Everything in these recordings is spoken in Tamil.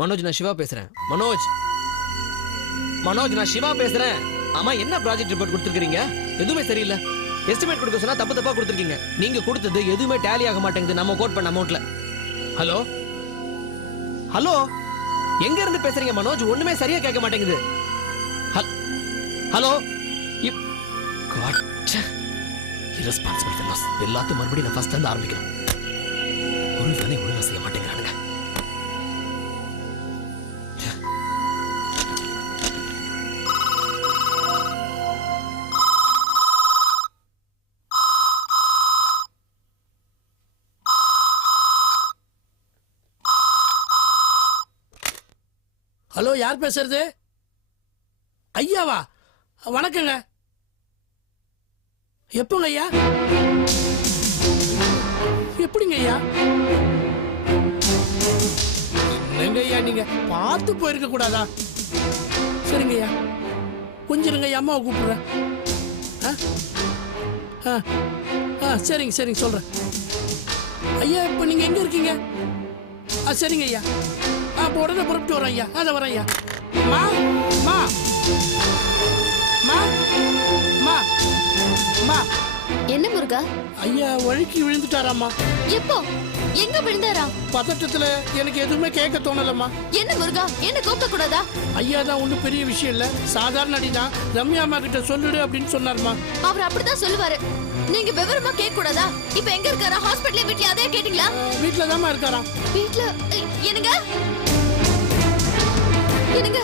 மனோஜ், நான் சிவா பேசுறேன். மனோஜ், நான் சிவா பேசுறேன். ஆமா, என்ன ப்ராஜெக்ட் ரிப்போர்ட் கொடுத்துருக்கீங்க? எதுவுமே சரியில்லை. எஸ்டிமேட் கொடுக்க சொன்னா தப்பா கொடுத்துருக்கீங்க. நீங்க கொடுத்தது எதுவுமே டேலி ஆக மாட்டேங்குது நம்ம கோட் பண்ண அமௌண்ட்ல. ஹலோ ஹலோ, எங்க இருந்து பேசுறீங்க மனோஜ்? ஒண்ணுமே சரியா கேட்க மாட்டேங்குது. Hello, irresponsible fellows. எல்லாத்தையும் மறுபடியும் நான் ஃபர்ஸ்ட்ல இருந்து ஆரம்பிக்கிறேன். ஒரு வேலை ஒழுங்கா செய்ய மாட்டேங்கிறானுங்க. ஹலோ, யார் பேசுறது? ஐயாவா? வணக்கங்க. எப்போங்க ஐயா? எப்படிங்க ஐயா? என்னங்க ஐயா, நீங்க பார்த்து போயிருக்க கூடாதா? சரிங்க ஐயா, கொஞ்சம் இருங்க ஐயா, அம்மாவை கூப்பிடுறேன். சரிங்க சொல்றேன். ஐயா, இப்போ நீங்க எங்க இருக்கீங்க? சரிங்க ஐயா, அப்போ உடனே புறப்பட்டு வரேன் ஐயா. அதை வரேன் ஐயா. மா மா மா மா மா. என்ன முருகா? ஐயா வழுக்கி விழுந்துட்டாராம்மா. எப்போ? எங்க விழுந்தாரா? பதட்டத்துல எனக்கு எதுவுமே கேட்க தோணலம்மா. என்ன முருகா, என்ன கூப்பிட கூடாதா? ஐயா தான் ஒன்றும் பெரிய விஷயம் இல்ல, சாதாரண அடிதான், ரம்யா அம்மா கிட்ட சொல்லிடு அப்படின்னு சொன்னார்மா. அவர் அப்படிதான் சொல்லுவாரு. நீங்க விவரமா கேட்க கூடாதா? இப்ப எங்க இருக்காரா? ஹாஸ்பிடல்ல வீட்ல அதே கேட்டீங்களா? வீட்ல தாமா இருக்காராம். வீட்ல? என்னங்க என்னங்க,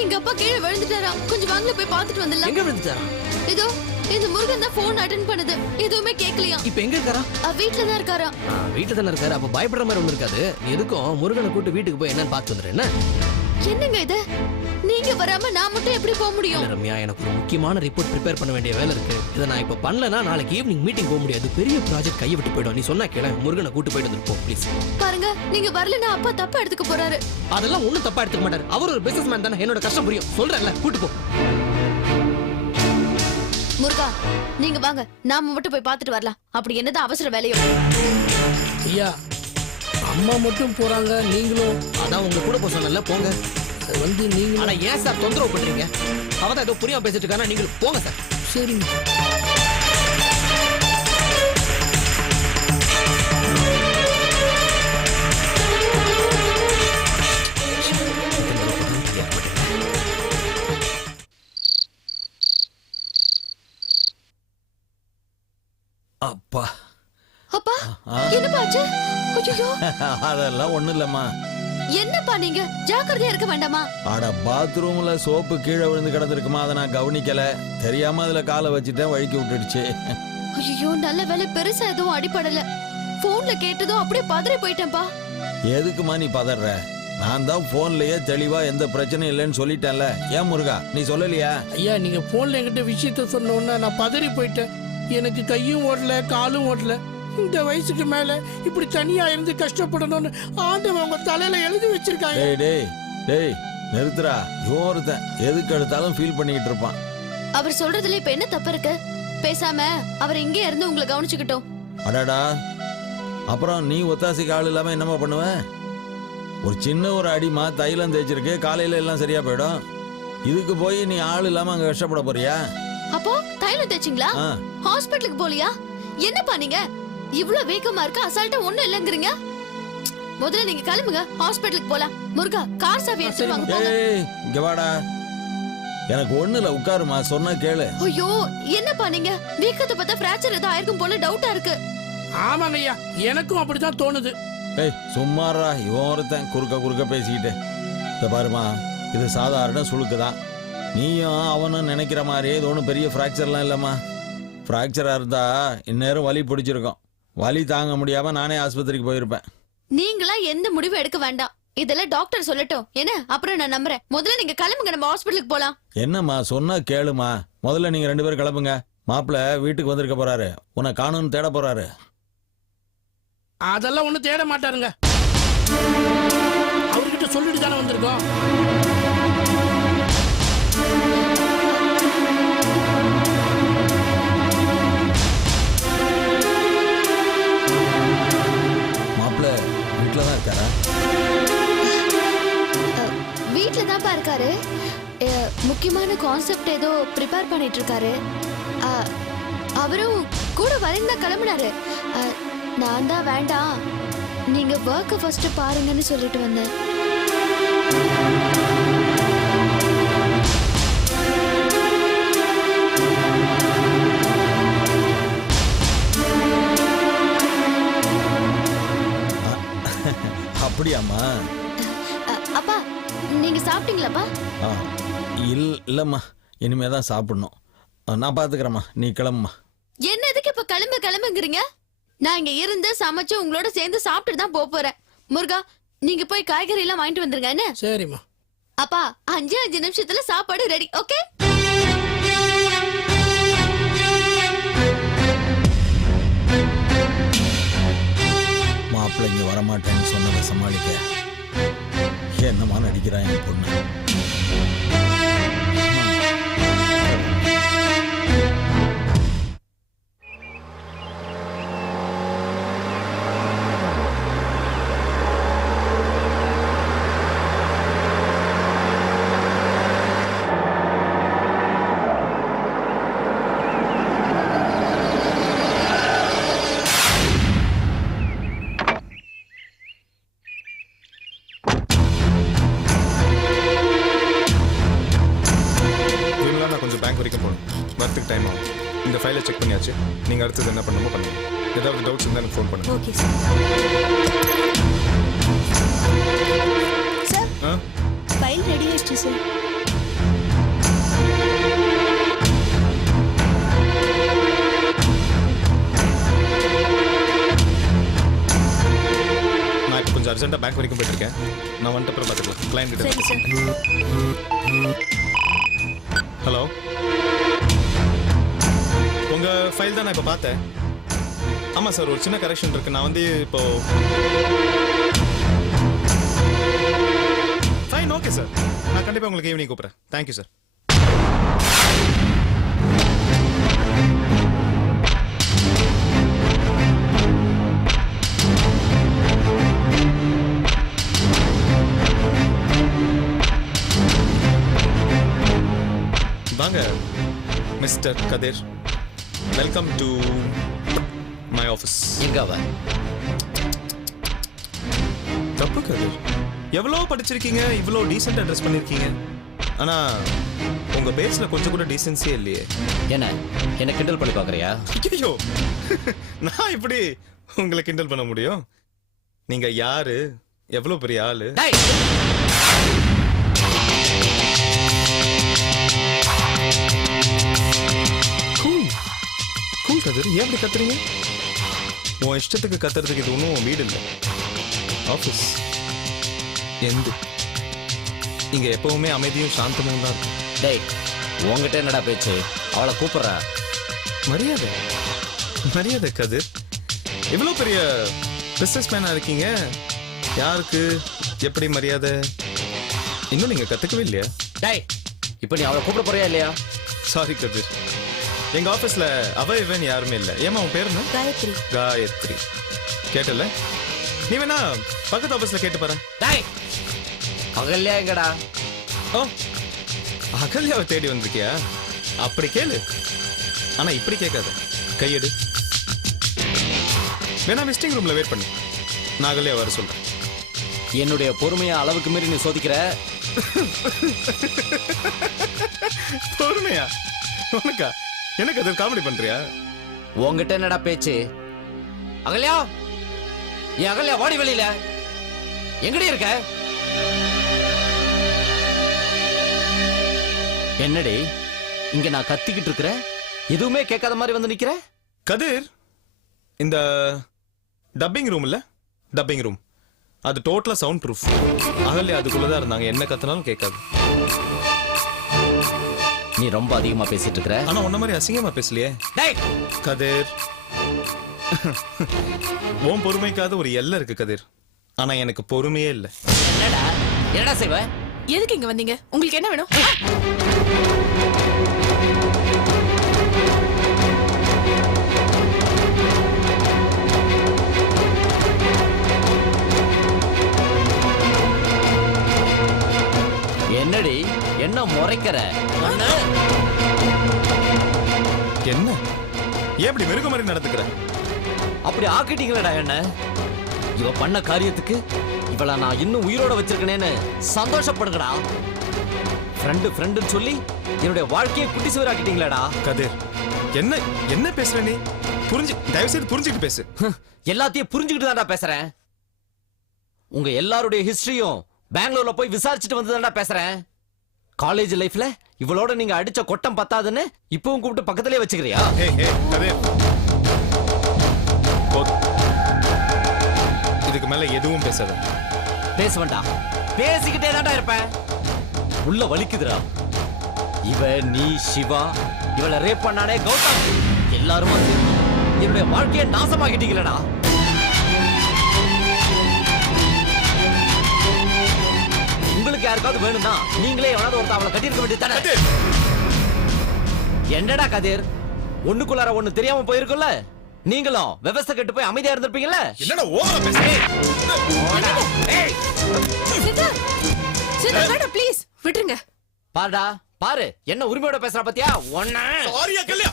எங்க அப்பா கீழே விழுந்துட்டாரா? கொஞ்சம் வாங்கல போய் பார்த்துட்டு வந்துடலாம். எங்க விழுந்துட்டாரா? இதோ இந்த முருகன் தான் போன் அட்டெண்ட் பண்ணுது, எதுவுமே கேட்கலையா. இப்போ எங்க இருக்காரா? வீட்ல தான் இருக்காரா. வீட்ல தானே இருக்காரு. அப்ப பயப்படுற மாதிரி ஒண்ணு இருக்காது. எதுக்கும் முருகனை கூட்டு வீட்டுக்கு போய் என்னன்னு பார்த்து வந்துரு. என்ன என்னங்க இது? நீங்க வராம நான் மட்டும் எப்படி போக முடியும்? ரம்யா, எனக்கு ஒரு முக்கியமான ரிப்போர்ட் ப்ரிப்பேர் பண்ண வேண்டிய வேலை இருக்கு. இதை நான் இப்ப பண்ணலனா நாளைக்கு ஈவினிங் மீட்டிங் போக முடியாது. பெரிய ப்ராஜெக்ட் கையை விட்டு போயிடும். நீ சொன்னா கேள, முருகனை கூட்டு போயிட்டு வந்துருப்போம் ப்ளீஸ். பாருங்க, நீங்க வரலனா அப்பா தப்பா எடுத்துக்க போறாரு. அதெல்லாம் ஒண்ணும் தப்பா எடுத்துக்க மாட்டாரு. அவர் ஒரு பிசினஸ் மேன் தானே, என்னோட கஷ்டம் புரியும். சொல்றேன்ல, கூட்டு போ. முருகா, நீங்க வாங்க, நாம மட்டும் போய் பார்த்துட்டு வரலாம். அப்படி என்னதான் அவசர வேலையோ? ஐயா, அம்மா மட்டும் போறாங்க, நீங்களும்? அதான் உங்க கூட போக சொன்னல, போங்க. வந்து நீங்க ஆனா ஏன் சார் தொந்தரவு பண்றீங்க? அவதான் ஏதோ புரியாம பேசிட்டு இருக்கானா, நீங்களும் போங்க சார். சரிங்க. அப்பா அப்பா, என்னப்பா ஆச்சு? ஐயோ, அதெல்லாம் ஒண்ணும் இல்லம்மா. என்னப்பா நீங்க ஜாக்கிரதையா இருக்க வேண்டாமா? அட, பாத்ரூம்ல சோப்பு கீழே விழுந்து கிடந்திருக்குமா, அதை நான் கவனிக்கல. தெரியாம அதுல காலை வச்சுட்டேன், வழுக்கி விட்டுடுச்சு. ஐயோ, நல்ல வேலை பெருசா எதுவும் அடிபடல. போன்ல கேட்டதும் அப்படியே பதறி போயிட்டேன்பா. எதுக்குமா நீ பதற? நான் தான் போன்லயே தெளிவா எந்த பிரச்சனையும் இல்லைன்னு சொல்லிட்டேன்ல. ஏன் முருகா, நீ சொல்லலையா? ஐயா, நீங்க போன்ல என்கிட்ட விஷயத்த சொன்ன உடனே நான் பதறி போயிட்டேன். எனக்கு கையும் ஓடல, காலும் ஓடல. இந்த வயசுக்கு மேல இப்படி தனியா இருந்து கஷ்டப்படணும்னு ஆண்டவன் உங்க தலையில எழுதி வச்சிருக்காங்க. டேய் டேய் டேய், நிறுத்துறா. இவன் ஒருத்தன் எதுக்கு எடுத்தாலும் ஃபீல் பண்ணிக்கிட்டு இருப்பான். அவர் சொல்றதுல இப்ப என்ன தப்பு இருக்கு? பேசாம அவர் இங்கே இருந்து உங்களை கவனிச்சுக்கிட்டோம். அடாடா, அப்புறம் நீ ஒத்தாசிக்கு ஆள் இல்லாம என்னமா பண்ணுவ? ஒரு சின்ன ஒரு அடிமா, தைலம் தேய்ச்சிருக்கு, காலையில எல்லாம் சரியா போயிடும். இதுக்கு போய் நீ ஆள் இல்லாம அங்க கஷ்டப்பட போறியா? அப்போ தைலம் தேய்ச்சிங்களா? ஹாஸ்பிட்டலுக்கு போலியா? என்னப்பா நீங்க இவ்வளவு வேகமா இருக்க, அசால்ட்டா ஒண்ணும் இல்லங்கறீங்க. முதல்ல நீங்க கிளம்புங்க, ஹாஸ்பிட்டலுக்கு போலாம். முருகா, கார் சாவி எடுத்துட்டு வாங்க போங்க. ஏய், இங்க வாடா. எனக்கு ஒண்ணு இல்ல, உட்காருமா, சொன்னா கேளு. ஐயோ, என்னப்பா நீங்க வீக்கத்தை பார்த்தா ஃபிராக்சர் ஏதோ ஆயிருக்கும் போல டவுட்டா இருக்கு. ஆமாங்க ஐயா, எனக்கும் அப்படிதான் தோணுது. ஏய், சும்மாறா. இவன் ஒருத்தன் குறுக்க பேசிக்கிட்டு. இத பாருமா, இது சாதாரண சுளுக்குதான். நீயும் அவனும் நினைக்கிற மாதிரி இது ஒன்றும் பெரிய ஃப்ராக்சர்லாம் இல்லைம்மா. ஃப்ராக்சராக இருந்தா இந்நேரம் வலி பிடிச்சிருக்கும். வலி தாங்க முடியாம நானே ஆஸ்பத்திரிக்கு போயிருப்பேன். நீங்களா எந்த முடிவும் எடுக்க வேண்டாம். இதெல்லாம் டாக்டர் சொல்லட்டும். என்ன, அப்புறம் நான் நம்புறேன். முதல்ல நீங்க கிளம்புங்க, நம்ம ஹாஸ்பிட்டலுக்கு போலாம். என்னம்மா, சொன்னா கேளுமா. முதல்ல நீங்க 2 பேரும் கிளம்புங்க. மாப்பிள்ள வீட்டுக்கு வந்திருக்க போறாரு, உன்னை காணும்னு தேட போறாரு. அதெல்லாம் ஒண்ணு தேட மாட்டாருங்க. அவர்கிட்ட சொல்லிட்டு தானே வந்திருக்கோம். மாப்பிள்ள வீட்டுல தான் இருக்காரா? முக்கியமான கான்செப்ட் ஏதோ ப்ரிப்பேர் பண்ணிட்டு இருக்காரு. அவரும் கூட வரேன்னு தான் கிளம்பினாரு. நான் தான் வேண்டாம், நீங்க ஒர்க்கை ஃபர்ஸ்ட் பாருங்கன்னு சொல்லிட்டு வந்தேன். அப்படியாம்மா? அப்பா நீங்க சாப்பிட்டீங்களாப்பா? ஆ இல்லைம்மா, இனிமே தான் சாப்பிடணும். நான் பார்த்துக்கிறேம்மா, நீ கிளம்புமா. என்ன எதுக்கு இப்ப கிளம்புங்கிறீங்க? நான் இங்க இருந்து சமைச்சு உங்களோட சேர்ந்து சாப்பிட்டு தான் போறேன். முருகா, நீங்க போய் காய்கறி எல்லாம் வாங்கிட்டு வந்துருங்க. என்ன? சரிம்மா. அப்பா 5 நிமிஷத்துல சாப்பாடு ரெடி. ஓகே? மாப்பிள்ளை இங்கே வரமாட்டேன்னு சொன்னதை சமாளிக்க என்னமா நடிக்கிறான் என் பொண்ணு. வரத்துக்கு டைம் ஆகும். இந்த ஃபைலை செக் பண்ணியாச்சு. நீங்கள் அடுத்தது என்ன பண்ணணுமோ பண்ணுங்க. ஏதாவது டவுட்ஸ் இருந்தால் எனக்கு ஃபோன் பண்ணுங்க. Okay sir. Sir file ready ஆயிடுச்சு சார். நான் இப்போ கொஞ்சம் அர்ஜென்ட்டாக பேங்க் வரைக்கும் போயிட்டுருக்கேன். நான் வந்துட்டு அப்புறம் பார்த்துக்கலாம். கிளைண்ட் கிட்ட. சரி சார். ஹலோ, உங்கள் ஃபைல் தான் நான் இப்போ பார்த்தேன். ஆமாம் சார், ஒரு சின்ன கரெக்ஷன் இருக்குது. நான் வந்து இப்போ ஃபைன். ஓகே சார், நான் கண்டிப்பாக உங்களுக்கு ஈவினிங் கூப்பிட்றேன். Thank you sir. வாங்க mister Kathir, welcome to my office. எங்க அவ? தப்பு கதிர், எவ்வளோ படிச்சிருக்கீங்க, இவ்வளோ டீசெண்டாக ட்ரெஸ் பண்ணியிருக்கீங்க, ஆனால் உங்கள் பேஸில் கொஞ்சம் கூட டீசென்சியே இல்லையே. என்ன கிண்டல் பண்ணி பார்க்குறியா? ஐயோ, நான் இப்படி உங்களை கிண்டல் பண்ண முடியும்? நீங்கள் யாரு, எவ்வளோ பெரிய ஆளு? கதிர், ஏன் அப்படி கத்துறீங்க? உன் இஷ்டத்துக்கு கத்துறதுக்கு இது ஒன்றும் வீடு இல்லை, ஆஃபீஸ். எந்த இங்க எப்பவுமே அமைதியும் சாந்தமும் தான் இருக்கும். டேய், உங்ககிட்ட என்னடா பேச்சு? அவளை கூப்பிடுறா. மரியாதை மரியாதை கதிர், இவ்வளோ பெரிய பிஸ்னஸ் மேனா இருக்கீங்க, யாருக்கு எப்படி மரியாதை இன்னும் நீங்க கத்துக்கவே இல்லையா? டேய், இப்போ நீ அவளை கூப்பிட போறியா இல்லையா? சாரி கதிர், எங்க ஆபீஸ்ல அவ இவன் யாருமே இல்ல. ஏமா உன் பேர் என்ன? காயத்ரி. காயத்ரி கேட்டல? நீ வேணா பக்கத்து ஆபீஸ்ல கேட்டு பாரு. டேய், அகல்யா எங்கடா? ஓ, அகல்யாவை தேடி வந்திருக்கியா? அப்படி கேளு, ஆனா இப்படி கேட்காத. கையெடு. வேணா விசிட்டிங் ரூம்ல வெயிட் பண்ணு, நான் அகல்யா வர சொல்றேன். என்னுடைய பொறுமையை அளவுக்கு மீறி நீ சோதிக்கிற. பொறுமையா? உனக்கா? எனக்கு அது காமெடி பண்றியா? உங்ககிட்ட என்னடா பேச்சு? அகல்யா, என் அகல்யா, வாடி வெளியில. எங்கடி இருக்க? என்னடி இங்க நான் கத்திக்கிட்டு இருக்கிற, எதுவுமே கேட்காத மாதிரி வந்து நிக்கிற? கதிர், இந்த டப்பிங் ரூம் இல்ல, டப்பிங் ரூம் அது டோட்டலா சவுண்ட் ப்ரூஃப். அகல்யா அதுக்குள்ளதான் இருந்தாங்க, என்ன கத்தினாலும் கேட்காது. நீ ரொம்ப அதிகமா பேசிட்டு இருக்கிற. ஆனா உன்ன மாதிரி அசிங்கமா பேசலையே. டேய் கதிர், உன் பொறுமைக்காவது ஒரு எல்லை இருக்கு கதிர், ஆனா எனக்கு பொறுமையே இல்ல. என்னடா செய்வ? எதுக்கு இங்க வந்தீங்க? உங்களுக்கு என்ன வேணும்? என்னடி என்ன முறைக்கிற உன்னை? என்ன ஏன் இப்படி மிருக மாதிரி நடந்துக்கிற? அப்படி ஆக்கிட்டீங்களடா என்ன? இவ பண்ண காரியத்துக்கு இவள நான் இன்னும் உயிரோட வச்சிருக்கனேன்னு சந்தோஷப்படுங்கடா. ஃப்ரெண்டுன்னு சொல்லி என்னுடைய வாழ்க்கையை குட்டி சுவராக்கிட்டீங்களடா. கதிர், என்ன என்ன பேசுற நீ? தயவு செய்து புரிஞ்சுக்கிட்டு பேசு. எல்லாத்தையும் புரிஞ்சுக்கிட்டு தான்டா பேசுறேன். உங்க எல்லாருடைய ஹிஸ்டரியும் பெங்களூர்ல போய் விசாரிச்சுட்டு வந்துதான்டா பேசுறேன். காலேஜ் லைஃப்ல இவளோட நீங்க அடிச்ச கொட்டம் பத்தாதுன்னு இப்பவும் கூப்பிட்டு பக்கத்திலே வச்சுக்கிறியா? ஹே கதிர், இதுக்கு மேல எதுவும் பேசாத. பேசுவேன்டா, பேசிக்கிட்டே தான்டா இருப்பேன். உள்ள வலிக்குதுடா. இவ, நீ, சிவா, இவளை ரேப் பண்ணானே கௌதம், எல்லாரும் வந்து என்னுடைய வாழ்க்கையை நாசமாக்கிட்டீங்களடா. உங்களுக்கு யாருக்காவது வேணும்னா நீங்களே எவனாவது ஒருத்த அவளை கட்டியிருக்க வேண்டியது. என்னடா கதிர், ஒண்ணுக்குள்ளார ஒண்ணு தெரியாம போயிருக்குல்ல? நீங்களும் விவசாய கெட்டு போய் அமைதியா இருந்திருப்பீங்கல்ல? என்னடா ஓவரா பேசுறீ? சிதா ப்ளீஸ் விட்டுருங்க. பாருடா, பாரு என்ன உரிமையோட பேசுற பாத்தியா? ஒண்ணு சாரியா கல்யா?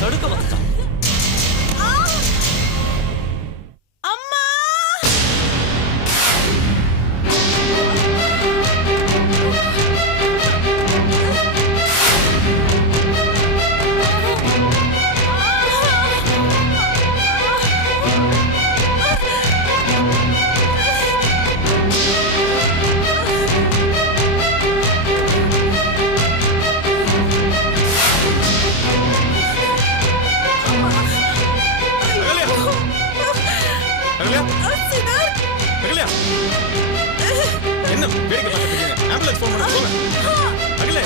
தடுக்க வந்தா என்ன வேடிக்கை பார்த்துட்டு இருக்கீங்க? ஆம்புலன்ஸ் ஃபோன் பண்ண போங்க. அகிலே,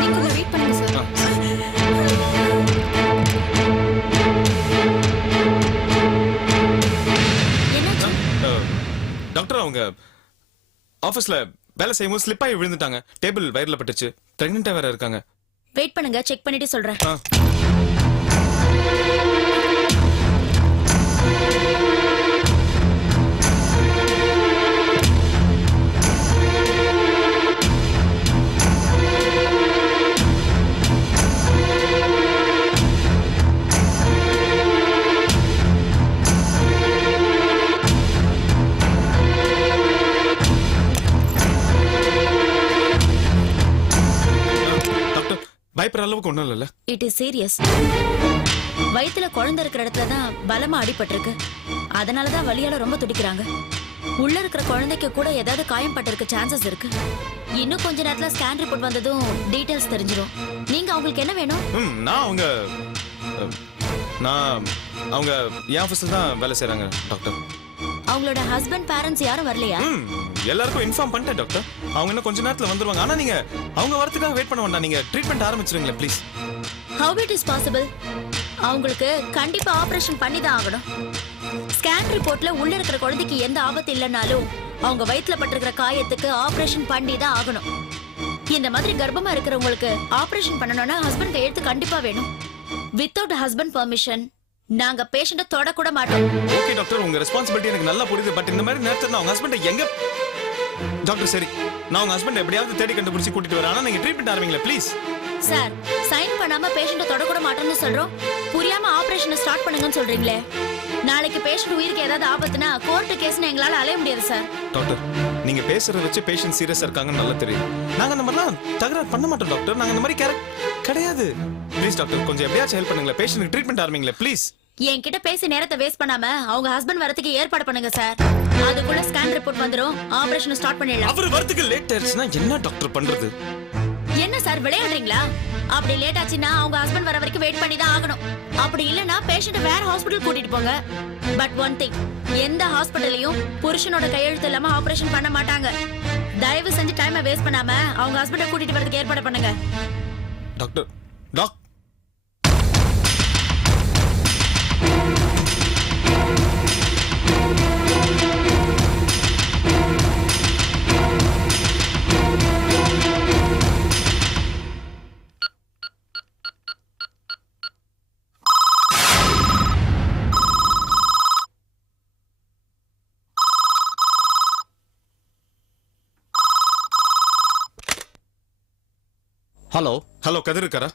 நீங்க வெயிட் பண்ணுங்க சார். டாக்டர் அவங்க ஆபீஸ்ல வேலை செய்யும்போது ஸ்லிப் ஆகி விழுந்துட்டாங்க. டேபிள் வயர்ல பட்டுச்சு. பிரெக்னெண்டா வேற இருக்காங்க. வெயிட் பண்ணுங்க, செக் பண்ணிட்டு சொல்றேன். டாக்டர், பயப்படுற அளவுக்கு ஒண்ணும் இல்லைல்ல? It is serious. வயித்துல குழந்தை இருக்கிற இடத்துல தான் பலமா அடிபட்டிருக்கு. அதனாலதான் வலியால ரொம்ப துடிக்கிறாங்க. உள்ள இருக்கிற குழந்தைக்கு கூட ஏதாவது காயம் பட்டிருக்க சான்சஸ் இருக்கு. இன்னும் கொஞ்ச நேரத்துல ஸ்கேன் ரிப்போர்ட் வந்ததும் டீடைல்ஸ் தெரிஞ்சிரும். நீங்க அவங்களுக்கு என்ன வேணும்? நான் அவங்க என் ஆபீஸ்ல தான் வேலை செய்றாங்க டாக்டர். அவங்களோட ஹஸ்பண்ட் பேரண்ட்ஸ் யாரும் வரலையா? எல்லாருக்கும் இன்ஃபார்ம் பண்ணிட்டேன் டாக்டர். அவங்க இன்னும் கொஞ்ச நேரத்துல வந்துருவாங்க. ஆனா நீங்க அவங்க வரதுக்காக வெயிட் பண்ண வேண்டாம். நீங்க ட்ரீட்மெண்ட் ஆரம்பிச்சிருங்களேன் please. How it is possible? அவங்களுக்கு கண்டிப்பா ஆபரேஷன் பண்ணி தான் ஆகணும். ஸ்கேன் ரிப்போர்ட்ல உள்ள இருக்கிற குழந்தைக்கு எந்த ஆபத்து இல்லைனாலும் அவங்க வயித்துல பட்டிருக்கிற காயத்துக்கு ஆபரேஷன் பண்ணி தான் ஆகணும். இந்த மாதிரி கர்ப்பமா இருக்கிறவங்களுக்கு ஆபரேஷன் பண்ணணும்னா ஹஸ்பண்ட் கையெழுத்து கண்டிப்பா வேணும். வித்தவுட் ஹஸ்பண்ட் பெர்மிஷன் நாங்க பேஷண்ட தொட கூட மாட்டோம். ஓகே டாக்டர், உங்க ரெஸ்பான்சிபிலிட்டி எனக்கு நல்லா புரியுது. பட் இந்த மாதிரி நேரத்துல அவங்க ஹஸ்பண்ட் எங்க டாக்டர்? சரி, நான் உங்க ஹஸ்பண்ட் எப்படியாவது தேடி கண்டுபிடிச்சு கூட்டிட்டு வரேன். ஆனா நீங்க ட்ரீட்மெண்ட் ஆரம்பிங்களா ப்ளீஸ். சார், சைன் பண்ணாம பேஷண்ட தொட கூட மாட்டோம்னு சொல்றோம். புரியாம ஆபரேஷனை ஸ்டார்ட் பண்ணுங்கன்னு சொல்றீங்களே. நாளைக்கு பேஷண்ட் உயிருக்கு ஏதாவது ஆபத்துனா கோர்ட் கேஸ்னு எங்களால அலைய முடியாது சார். டாக்டர், நீங்க பேசுறத வச்சு பேஷண்ட் சீரியஸா இருக்காங்கன்னு நல்லா தெரியும். நாங்க அந்த மாதிரிலாம் தகராறு பண்ண மாட்டோம் டாக்டர். நாங்க அந்த மாதிரி கிடையாது. ப்ளீஸ் டாக்டர், கொஞ்சம் எப்படியாச்சும் ஹெல்ப் பண்ணுங்களேன். பேஷண்ட்க்கு ட்ரீட்மெண்ட் ஆரம்பிங்களா ப்ளீஸ். என்கிட்ட பேசி நேரத்தை வேஸ்ட் பண்ணாம அவங்க ஹஸ்பண்ட் வரதுக்கு ஏற்பாடு பண்ணுங்க சார். அதுக்குள்ள ஸ்கேன் ரிப்போர்ட் வந்துரும். ஆபரேஷன் ஸ்டார்ட் பண்ணிடலாம். அவர் வரதுக்கு லேட் ஆயிடுச்சுன்னா என்ன டாக்டர் பண்றது? என்ன சார் விளையாடுறீங்களா? அப்படி லேட் ஆச்சுன்னா அவங்க ஹஸ்பண்ட் வர வரைக்கும் வெயிட் பண்ணி தான் ஆகணும். அப்படி இல்லனா பேஷண்ட வேற ஹாஸ்பிடல் கூட்டிட்டு போங்க. பட் ஒன் திங், எந்த ஹாஸ்பிடல்லையும் புருஷனோட கையெழுத்து இல்லாம ஆபரேஷன் பண்ண மாட்டாங்க. தயவு செஞ்சு டைமை வேஸ்ட் பண்ணாம அவங்க ஹஸ்பண்ட கூட்டிட்டு வரதுக்கு ஏற்பாடு பண்ணுங்க. டாக்டர் ஹலோ ஹலோ கதிர் இருக்காரா?